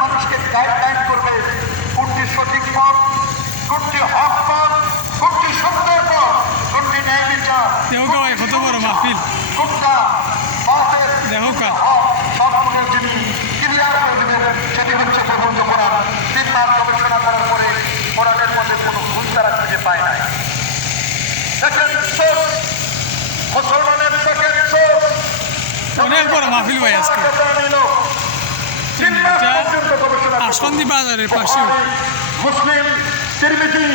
মানুষকে গাইডলাইন করবে কোনটি সঠিক পথ, কোনটি হক পথ, কোনটি সত্যের পথ, কোনটি ন্যায় বিচার, কোনটা পথের সবগুলো যিনি ক্লিয়ার করে দেবেন সেটি হচ্ছে প্রবন্ধ কোরআন। 3 বার গবেষণা করার পরে কোরআনের মধ্যে কোনো ভুল তারা খুঁজে পায় নাই। সেকেন্ড সোর্স, মুসলমানের সেকেন্ড সোর্স অনেক বড় মাহফিল ভাই আজকে আসন্দি বাজারের পাশে মুসলিম, তিরমিজি,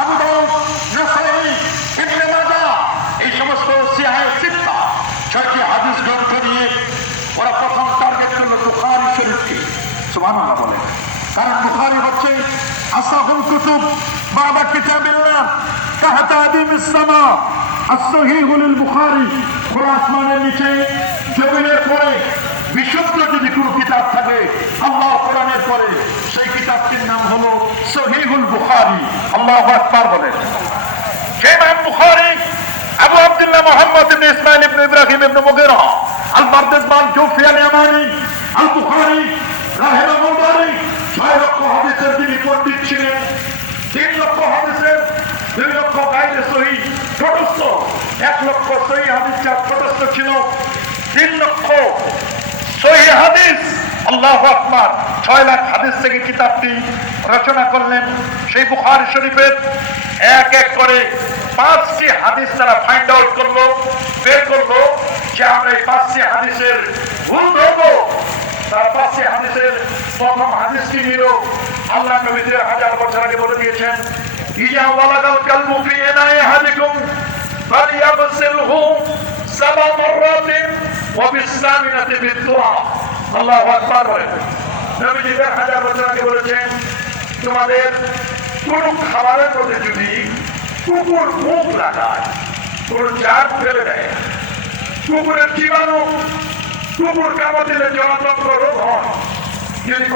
আবু দাউদ, নাসাঈ, ইবনে মাজাহ এই সমস্ত সিহাহ সিত্তা 6টি হাদিস গ্রন্থ নিয়ে ওরা প্রথম টার্গেট করলো বুখারী শরীফকে। সুবহানাল্লাহ বলেন, কারণ বুখারী হচ্ছে আসাহুল কুতুব বাবা কিতাবিল্লাহ কাহতাদিমিস সামা as-সহিহুল বুখারী। খোলা আসমানের নিচে জমিনের পরে বিশুদ্ধ যদি কোনো কিতাব থাকে আল্লাহ কোরআনের পরে সেই কিতাবটির নাম হলো সহিহুল বুখারী। আল্লাহু আকবার বলেন। সেই ইমাম বুখারী আবু আব্দুল্লাহ মুহাম্মদ ইবনে ইসমাঈল ইবনে ইব্রাহিম ইবনে মুগীরা আল-বারদাসবান জুফি আল-ইয়ামানি আল-বুখারী রাহিমাহুল্লাহ 6 লক্ষ হাদিসের যিনি পণ্ডিত ছিলেন, 3 লক্ষ হাদিসের 2 লক্ষ গায়রে সহিহ তটস্থ, 1 লক্ষ সহিহ হাদিস যার তটস্থ ছিল, 3 লক্ষ সহিহ হাদিস। আল্লাহু আকবার। 6 লাখ হাদিস থেকে কিতাবটি রচনা করলেন। সেই বুখারী শরীফের এক এক করে 5টি হাদিস তারা ফাইন্ড আউট করলো, বের করলো যে আমরা এই 5টি হাদিসের ভুল ধরবো। তার 5টি হাদিসের প্রথম হাদিসটি নিল আল্লাহ নবী 1000 বছর আগে বলে দিয়েছেন, ইজা ওয়ালাগাল কালবু ফি ইনাই আহাদিকুম ফালিয়াগসিলহু 7 মাররাতিন ওয়া বিসামিনাতি বিতুরাব। আল্লাহু আকবার বলেন। নবীজি 1000 বছর আগে বলেছেন, তোমাদের কোন খাবারের মধ্যে যদি কুকুর মুখ লাগায়, কোন জাত ফেলে দেয়, কুকুরের জীবাণু, কুকুর কামড় দিলে জনতন্ত্র রোগ হয়, যদি